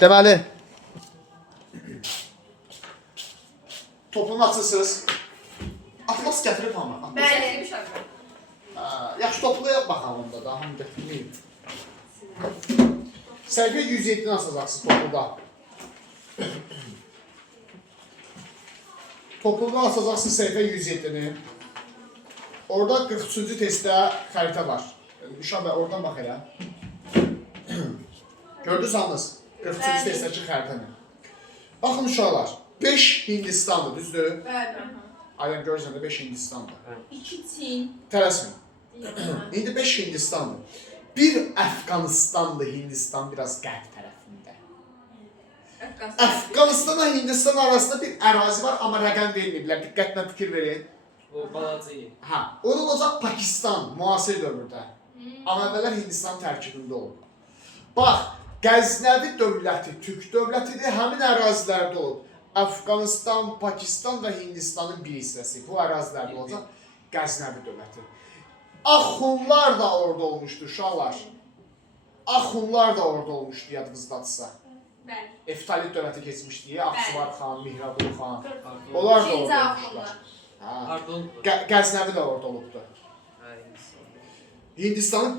Deməli, topunu açırsınız. Atlas gətirib hamı. Bəli. Yaxşı topluya baxam onda da, hamı gətirməyim. Səhifə 107-ni açacaqsınız topluda. Topluda açacaqsınız səhifə 107-ni. Orada 43-cü testdə xəritə var. Uşaq bəy, oradan bax elə. Gördünüz hamınız? 43-cü testdəki xəritəni. Baxın uşaqlar, 5 Hindistandır, düzdür? Bəli. Ayən görürsən də 5 Hindistandır. 2 Çin. Tələsmin. İndi 5 Hindistandır. Bir Əfqanistandır, Hindistan biraz qərb tərəfində. Əfqanistanla Hindistan arasında bir ərazi var, amma rəqəm verməyiblər. Diqqətlə fikir verin. O balacayı. Hə, o da olacaq Pakistan, müasir dövrdə. Amma əvvəllər Hindistan tərkibində olub. Bax, Qəznəvi dövləti, Türk dövlətidir, həmin ərazilərdə olub. Əfqanistan, Pakistan və Hindistanın bir hissəsi. Bu ərazilərdə olacaq Qəznəvi dövləti. Axunlar da orada olmuşdu, uşaqlar. Axunlar da orada olmuşdu, yadınızdadırsa. Bəli. Eftalit dövləti keçmişdi, Aksuvar xan, Mihrabul xan. Onlar da orada olmuşlar. Qəznəvi də orada olubdu. Hindistanın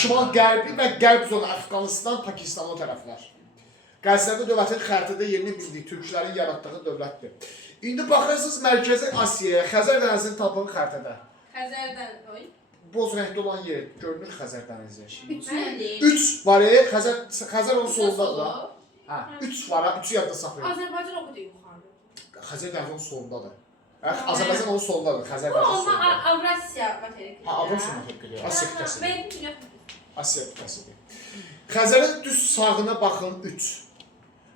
şimal-qərbi və qərb zonu Əfqanistan, Pakistan o tərəflər. Qəznəvi dövlətin xəritədə yerini bildiyi, türklərin yaratdığı dövlətdir. İndi baxırsınız Mərkəzi Asiyaya, Xəzər dənizini tapın xəritədə. Xəzərdən oy. Boz rəngli olan yer görünür Xəzər dənizi. 3 nədir? 3 var, Xəzər onun solundadır da. Hə, 3 var, 3-ü yadda saxlayın. Azərbaycan o qədər yuxarıda. Xəzər dənizi onun solundadır. Azərbaycan onun solundadır, Xəzər dənizi Amma solundadır. Avrasiya materiki. Hə, Avrasiya materiki, Asiya qitəsidir. Mən Asiya qitəsidir. Xəzərin düz sağına baxın 3.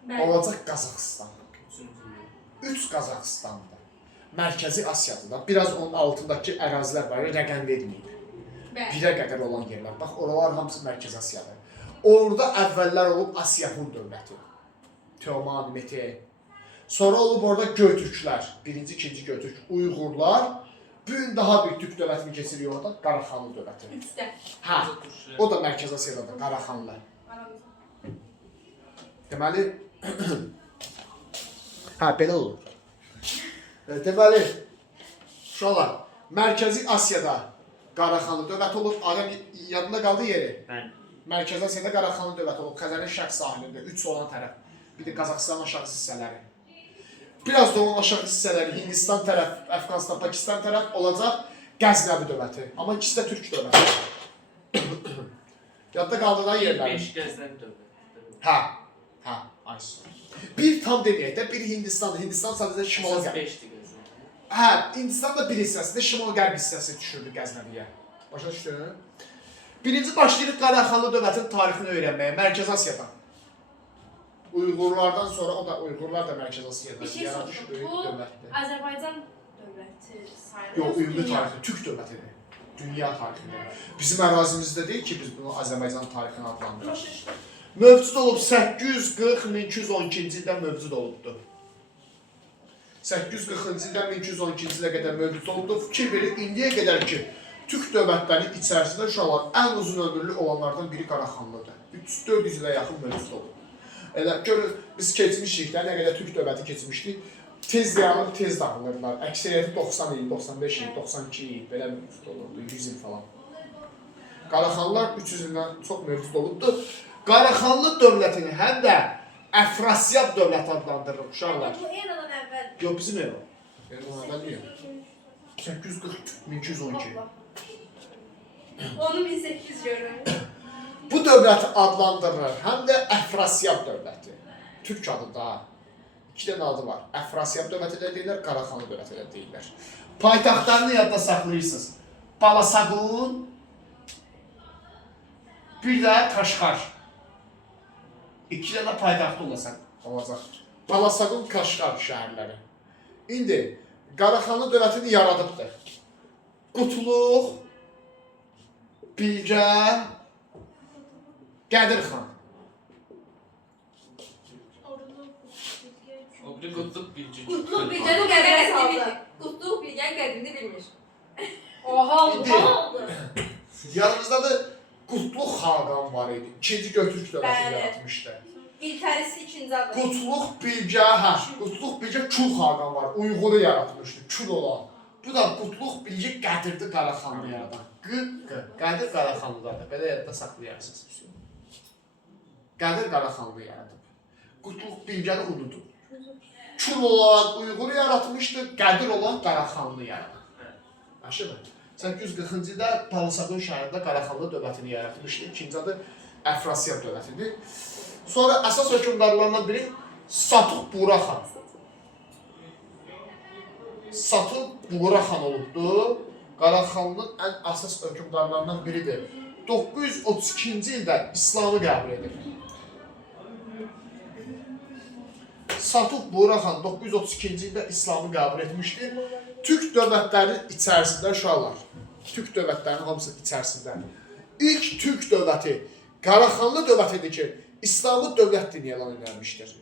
Olacaq Qazaxıstan. 3 Qazaxıstandır. Mərkəzi Asiyadır da. Biraz onun altındakı ərazilər var, rəqəm verməyib. Birə qədər olan yerlər. Bax, oralar hamısı Mərkəzi Asiyadır. Orada əvvəllər olub Asiyahun dövləti. Teoman, Mete. Sonra olub orada Göytürklər. Birinci, ikinci Göytürk. Uyğurlar. Bugün daha bir Türk dövlətini keçiriyor orada. Qaraxanlı dövləti. 3-də. Hə, o da Mərkəzi Asiyadadır, Qaraxanlı. Deməli, hə, belə olur. Deməli, uşaqlar, Mərkəzi Asiyada Qaraxanlı dövləti olub, adam yadında qaldı yeri. Mərkəzi Asiyada Qaraxanlı dövləti olub, Xəzərin şərq sahilində, 3 olan tərəf. Bir də Qazaxıstanın aşağı hissələri. Biraz da onun aşağı hissələri, Hindistan tərəf, Əfqanistan, Pakistan tərəf olacaq Qəznəvi dövləti. Amma ikisi də Türk dövləti. Yadda qaldı da yerləri. 5 Qəznəvi dövləti. Hə. Hə, ayısı. Bir tam deməyək də, bir Hindistandır. Hindistan sadəcə şimal qərb. 5-dir Qəznəvi. Hə, Hindistan da bir hissəsində şimal qərb hissəsi düşürdü Qəznəviyə. Başa düşdün? Birinci başlayırıq Qaraxanlı dövlətin tarixini öyrənməyə, Mərkəzi Asiyadan. Uyğurlardan sonra, o da Uyğurlar da Mərkəzi Asiyadan. Yaratmış böyük dövlətdir. Azərbaycan dövləti sayılır. Yox, ümumi tarixi, Türk dövlətidir. Dünya tarixidir. Bizim ərazimizdə deyil ki, biz bunu Azərbaycan tarixini adlandırırıq. Mövcud olub 840-1212-ci ildə mövcud olubdur. 840-cı ildən 1212-ci ilə qədər mövcud olubdur. Fikir verin, indiyə qədər ki, Türk dövlətlərinin içərisində uşaqlar ən uzun ömürlü olanlardan biri Qaraxanlıdır. 300-400 ilə yaxın mövcud olub. Elə görün, biz keçmişik də, nə qədər Türk dövləti keçmişdik, tez dayanıb, tez dağılırlar. Əksəriyyəti 90 il, 95 il, 92 il, belə mövcud olurdu, 100 il falan. Qaraxanlılar 300 ildən çox mövcud olubdur. Qaraxanlı dövlətini həm də Əfrasiyab dövləti adlandırırıq, uşaqlar. Bu eradan əvvəl. Yox, bizim ev o. Eradan əvvəl deyil. 840-1212. Onu 1800 görürüm. Bu dövləti adlandırılır, həm də Əfrasiyab dövləti. Türk adı da. 2 dənə adı var. Əfrasiyab dövləti də deyirlər, Qaraxanlı dövləti də deyirlər. Paytaxtlarını yadda saxlayırsınız. Balasaqun, bir də Kaşqar. 2 dənə paytaxtı olacaq. Balasaqun, Kaşqar şəhərləri. İndi Qaraxanlı dövlətini yaradıbdır. Qutluq, Bilgə, Qədir xan. O biri Qutluq Bilgə. Qutluq Bilgənin qədrini saldı. Qutluq Bilgənin qədrini bilmir. Oha oldu. Yanımızda da Qutluq xaqan var idi. İkinci Götürk dövlətini yaratmışdı. İltərisi İkinci adı. Qutluq Bilgə, Qutluq Bilgə Kül xaqan var. Uyğuru yaratmışdı, kül olan. Bu da Qutluq Bilgə Qədirli Qaraxanlı yaradan. Qədir Qaraxanlıdadır. Belə yadda saxlayarsınız. Qədir Qaraxanlı yaradıb. Qutluq Bilgəni unudub. Kül olan Uyğuru yaratmışdı, Qədir olan Qaraxanlı yaradan. Aşırı. 840-cı ildə Palısaqın şəhərində Qaraxanlı dövlətini yaratmışdı. İkinci adı Əfrasiyab dövlətidir. Sonra əsas hökmdarlarından biri Satıq Buraxan. Satıq Buraxan olubdu. Qaraxanlının ən əsas hökmdarlarından biridir. 932-ci ildə İslamı qəbul edir. Satıq Buraxan 932-ci ildə İslamı qəbul etmişdi. Türk dövlətlərinin içərisində uşaqlar, Türk dövlətlərinin hamısı içərisində ilk Türk dövləti Qaraxanlı dövlətidir ki, İslamı dövlət dini elan edilmişdir.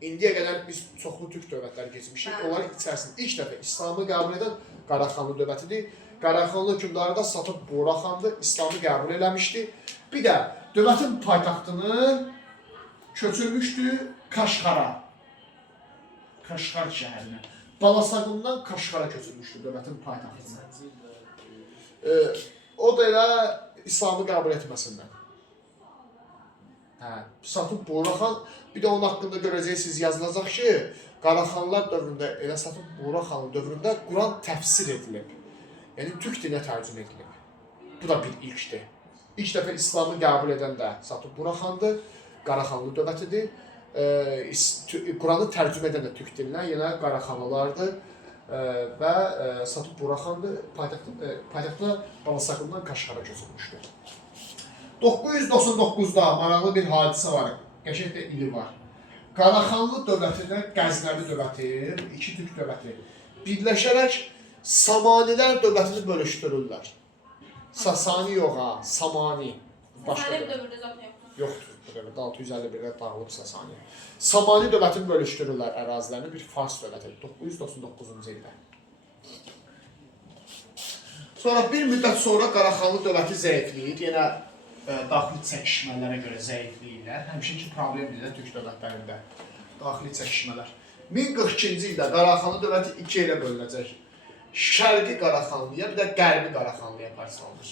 İndiyə qədər biz çoxlu Türk dövlətləri keçmişik. Onların içərisində ilk dəfə İslamı qəbul edən Qaraxanlı dövlətidir. Qaraxanlı hökmdarı da Satıq Buraxandır, İslamı qəbul eləmişdi. Bir də dövlətin paytaxtını köçürmüşdü Kaşqara. Kaşqar şəhərinə. Balasaqundan Kaşqara köçürmüşdü dövlətin paytaxtını. O da elə İslamı qəbul etməsindən. Satıq Buraxan, bir də onun haqqında görəcəksiniz yazılacaq ki, Qaraxanlılar dövründə, elə Satıq Buraxanlı dövründə Quran təfsir edilib. Yəni, türk dilinə tərcümə edilib. Bu da bir ilkdir. İlk dəfə İslamı qəbul edən də Satıq Buraxandır, Qaraxanlı dövlətidir. Quranı tərcümə edən də türk dilinə, yenə Qaraxanlılardır və Satıq Buraxandır, paytaxtına Balasaqundan Kaşqara köçürmüşdür. 999-da maraqlı bir hadisə var, qəşəng də ili var. Qaraxanlı dövlətinə Qəznəvi dövləti, iki türk dövləti birləşərək Samanilər dövlətini bölüşdürürlər. Sasani yox ha, Samani. Sasani dövründə zaten yoxdur. Yoxdur, bu dövrdə 651-də dağılıb Sasani. Samani dövlətini bölüşdürürlər ərazilərini bir Fars dövləti 999-cu ildə. Sonra bir müddət sonra Qaraxanlı dövləti zəifləyir, yenə daxili çəkişmələrə görə zəifləyirlər. Həmişəki problemdir də türk dövlətlərində daxili çəkişmələr. 1042-ci ildə Qaraxanlı dövləti iki yerə bölünəcək. Şərqi Qaraxanlıya, bir də Qərbi Qaraxanlıya parçalanır.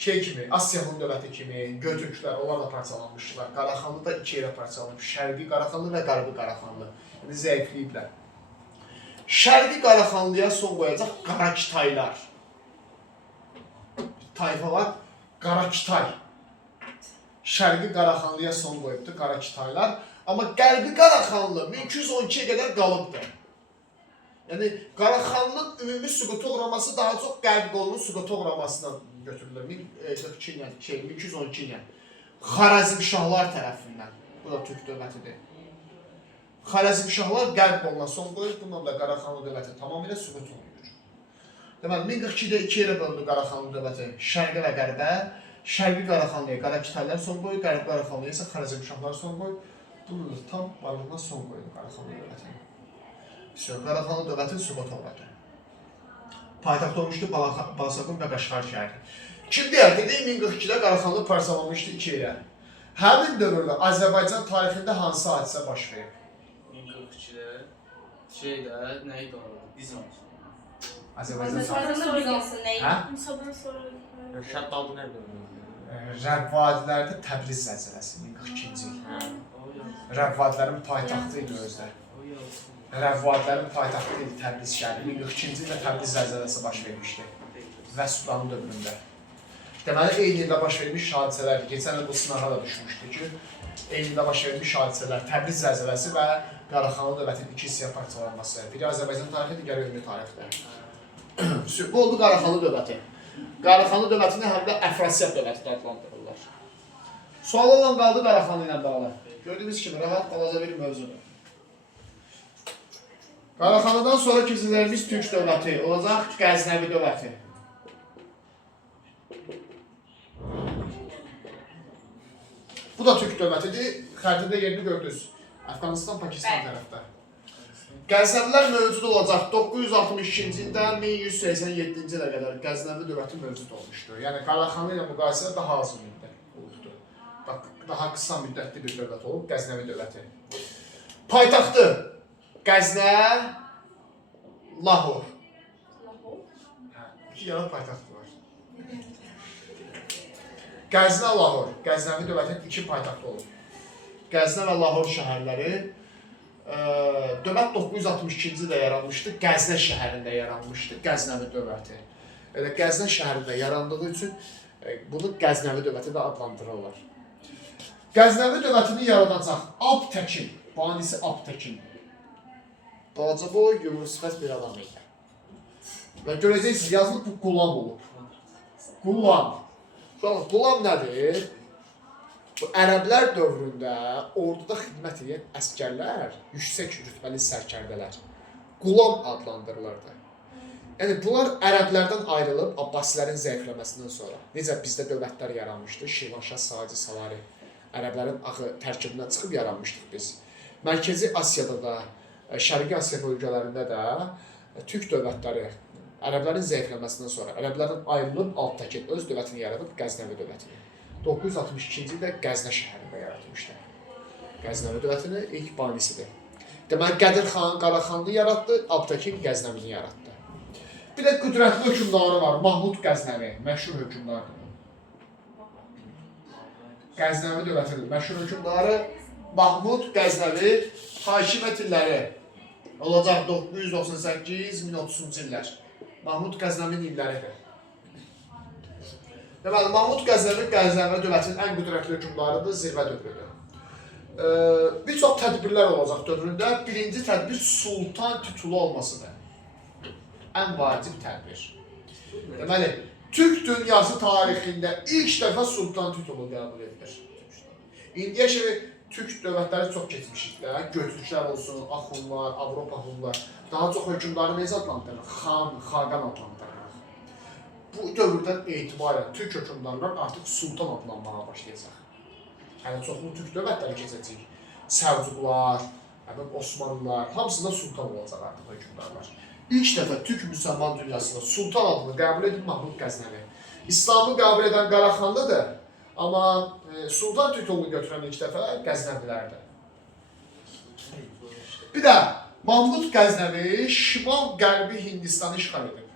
Kimi, Asiyahın dövləti kimi, Götürklər, onlar da parçalanmışlar. Qaraxanlı da iki yerə parçalanmış. Şərqi Qaraxanlı və Qərbi Qaraxanlı. Yəni zəifləyiblər. Şərqi Qaraxanlıya son qoyacaq Qarakitaylar. Tayfa var, Qarakitay. Şərqi Qaraxanlıya son qoyubdur Qarakitaylar. Amma Qərbi Qaraxanlı 1212-yə qədər qalıbdır. Yəni Qaraxanlının ümumi süquta uğraması daha çox Qərb qolunun süquta uğramasından götürülür. 1212 ilə. Xarəzmşahlar tərəfindən. Bu da türk dövlətidir. Xarəzmşahlar Qərb qoluna son qoyur. Bununla da Qaraxanlı dövləti tamamilə süqut olunur. Deməli 1042-də iki yerə bölündü Qaraxanlı dövləti. Şərqə və Qərbə. Şərqi Qaraxanlıya Qarakitaylar son qoyur, Qərbi Qaraxanlıya isə Xarəzmşahlar son qoyur. Bunun da tam varlığına son qoydu Qaraxanlı dövləti. Qaraxanlı dövlətin süqut olmadı. Paytaxt olmuşdu Balasaqun və Qaşqar şəhəri. Kim deyər, dedik 1042-də Qaraxanlı parçalanmışdı iki yerə. Həmin dövrdə Azərbaycan tarixində hansı hadisə baş verib? 1042-də nə idi orada? Bizans. Azərbaycan Azərbaycanda Bizansın nəyi? Musadan sonra Şəddadı nə idi? Rəvvadilərdə Təbriz zəlzələsi 1042-ci il. Rəvvadilərin paytaxtı idi özdə. Rəvvadilərin paytaxtı idi Təbriz şəhəri. 1042-ci ildə Təbriz zəlzələsi baş vermişdi. Və Sudanın dövründə. Deməli, eyni ildə baş vermiş hadisələr, keçən il bu sınağa da düşmüşdü ki, eyni ildə baş vermiş hadisələr, Təbriz zəlzələsi və Qaraxanlı dövlətinin iki hissəyə parçalanması. Biri Azərbaycan tarixi, digəri ümumi tarixdir. Bu oldu Qaraxanlı dövləti. Qaraxanlı dövlətini həm də Əfrasiyab dövləti də adlandırırlar. Sual olan qaldı Qaraxanlı ilə bağlı. Gördüyünüz kimi, rahat balaca bir mövzudur. Qaraxanlıdan sonra keçəcəyimiz türk dövləti olacaq Qəznəvi dövləti. Bu da türk dövlətidir. Xəritədə yerini gördünüz. Əfqanistan, Pakistan tərəfdə. Qəznəvilər mövcud olacaq 962-ci ildən 1187-ci ilə qədər Qəznəvi dövləti mövcud olmuşdur. Yəni Qaraxanlı ilə müqayisədə daha az ümumidə olubdur. daha qısa müddətli bir dövlət olub, Qəznəvi dövləti. Paytaxtı Qəznə, Lahor. Hə, iki yana paytaxtı var. Qəznə, Lahor. Qəznəvi dövlətin iki paytaxtı olub. Qəznə və Lahor şəhərləri dövlət 962-ci ildə yaranmışdı, Qəznə şəhərində yaranmışdı, Qəznəvi dövləti. Elə Qəznə şəhərində yarandığı üçün bunu Qəznəvi dövləti də adlandırırlar. Qəznəvi dövlətini yaradacaq Abtəkin, banisi Abtəkin. Balaca boy, yumru-sifət bir adam idi. Və görəcəksiniz, yazılıb bu Qulam olub. Qulam. Qulam nədir? Bu ərəblər dövründə orduda xidmət edən əsgərlər, yüksək rütbəli sərkərdələr, Qulam adlandırılırdı. Yəni, bunlar ərəblərdən ayrılıb Abbasilərin zəifləməsindən sonra, necə bizdə dövlətlər yaranmışdı, Şirvanşah, Sadi, Salari, ərəblərin tərkibindən çıxıb yaranmışdıq biz. Mərkəzi Asiyada da, Şərqi Asiya bölgələrində də türk dövlətləri ərəblərin zəifləməsindən sonra, ərəblərdən ayrılıb Altəkin öz dövlətini yaradıb Qəznəvi dövlətini. 962-ci ildə Qəznə şəhərində yaratmışlar. Qəznəvi dövlətinin ilk banisidir. Deməli, Qədir xan Qaraxanlı yaratdı, Abtəkin Qəznəvini yaratdı. Bir də qüdrətli hökmdarı var, Mahmud Qəznəvi, məşhur hökmdardır. Qəznəvi dövlətinin məşhur hökmdarı Mahmud Qəznəvi, hakimiyyət illəri olacaq 998-1030-cu illər. Mahmud Qəznəvinin illəridir. Deməli, Mahmud Qəznəvi Qəznəvi dövlətinin ən qüdrətli hökmdarıdır, zirvə dövrüdür. Bir çox tədbirlər olacaq dövründə. Birinci tədbir sultan titulu olmasıdır. Ən vacib tədbir. Deməli, Türk dünyası tarixində ilk dəfə sultan titulu qəbul edilir. İndiyə kimi Türk dövlətləri çox keçmişiklər. Göktürklər olsun, Axunlar, Avropa Hunlar. Daha çox hökmdarı necə adlandırır? Xan, Xaqan adlandırır. Bu dövrdən etibarən Türk hökmdarlar artıq sultan adlanmağa başlayacaq. Yəni, çoxlu Türk dövlətləri keçəcək. Səlcuqlar, Osmanlılar, hamısında sultan olacaq artıq hökmdarlar. İlk dəfə Türk müsəlman dünyasında sultan adını qəbul edib Mahmud Qəznəvi. İslamı qəbul edən Qaraxanlıdır, amma sultan titulunu götürən ilk dəfə Qəznəvilərdir. Bir də Mahmud Qəznəvi şimal-qərbi Hindistanı işğal edib.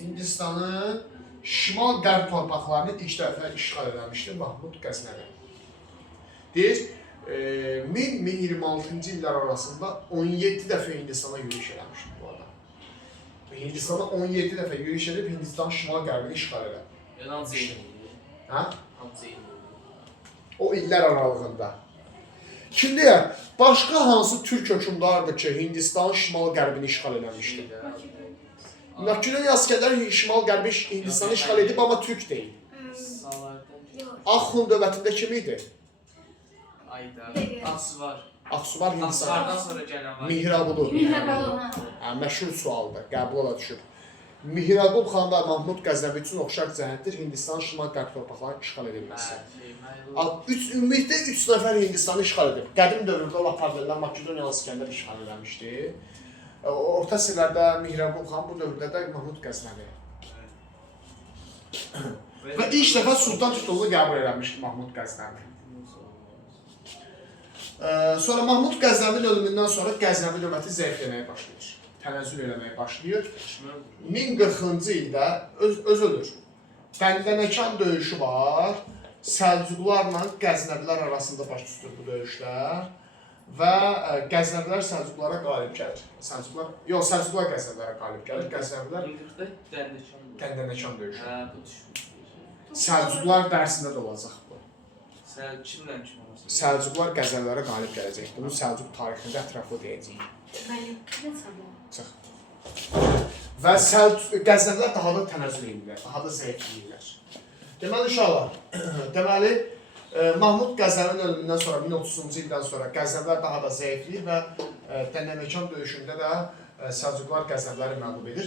Hindistanın şimal-qərb torpaqlarını ilk dəfə işğal edilmişdir Mahmud Qəznəvi. Deyir, 1026-cı illər arasında 17 dəfə Hindistana yürüyüş eləmişdir bu adam. Hindistana 17 dəfə yürüyüş edib Hindistanın şimal-qərbini işğal edib. Hansı ildir? Hə? Hansı ildir? O illər aralığında. Kim deyər, başqa hansı türk hökmdardır ki, Hindistanın şimal-qərbini işğal eləmişdir? Makedoniya əsgərləri şimal-qərbi Hindistanı işğal edib, amma türk deyil. Axun dövlətində kim idi? Ayda. Aksuvar. Aksuvar Hindistan. Aksuvardan sonra gələn var. Mihraqulu. Məşhur sualdır, qəbul ola düşür. Mihraqul xan da Mahmud Qəznəvi üçün oxşar cəhətdir Hindistanın şimal-qərb torpaqlarını işğal edilməsi. Ümumilikdə 3 nəfər Hindistanı işğal edib. Qədim dövrdə o apardılar Makedoniyalı İskəndər işğal eləmişdi. Orta əsrlərdə Mihraqul xan, bu dövrdə də Mahmud Qəznəvi. Və ilk dəfə sultan titulunu qəbul eləmişdi Mahmud Qəznəvi. Sonra Mahmud Qəznəvinin ölümündən sonra Qəznəvi dövləti zəifləməyə başlayır. Tənəzzül eləməyə başlayır. 1040-cı ildə öz ölür. Dəndənəkan döyüşü var. Səlcuqlarla Qəznəvilər arasında baş tutur bu döyüşlər. Və Qəznəvilər Səlcuqlara qalib gəlir. Səlcuqlar Qəznəvlərə qalib gəlir. Qəznəvilər Dəndənəkan döyüşü. Səlcuqlar dərsində də olacaq bu. Kimlə kim olacaq? Səlcuqlar Qəznəvlərə qalib gələcək. Bunu Səlcuq tarixində ətraflı deyəcəyik. Çıx. Və Qəznəvilər daha da tənəzzül edirlər, daha da zəifləyirlər. Deməli, uşaqlar, deməli, Mahmud Qəznəvinin ölümündən sonra, 1030-cu ildən sonra Qəznəvilər daha da zəifləyir və Dəndənəkan döyüşündə də Səlcuqlar Qəznəvləri məğlub edir.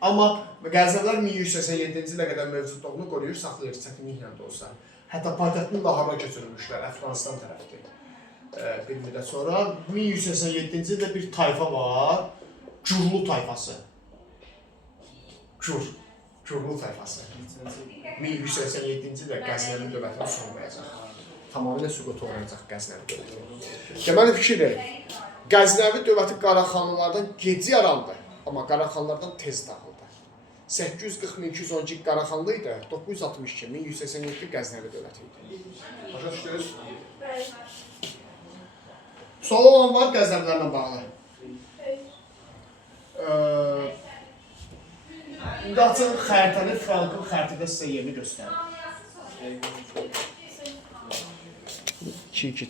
Amma Qəznəvilər 1187-ci ilə qədər mövcudluğunu qoruyur, saxlayır, çətinliklə də olsa. Hətta paytaxtını Lahora götürmüşlər, Əfqanistan tərəfdir. Bir müddət sonra 1187-ci ildə bir tayfa var, Gürlu tayfası. Gür. Gürlü tayfası. 1187-ci ildə Qəznəvi dövlətinin son verəcək. Tamamilə süqut olunacaq Qəznəvi dövləti. Deməli fikir verin. Qəznəvi dövləti Qaraxanlılardan gec yarandı, amma Qaraxanlılardan tez dağıldı. 840-1212 Qaraxanlı idi, 962-1187 Qəznəvi dövləti idi. Başa düşdünüz? Sual olan var Qəznəvilərlə bağlı. İndi açın xəritəni, Frankın xəritədə sizə yerini göstərir. 2-2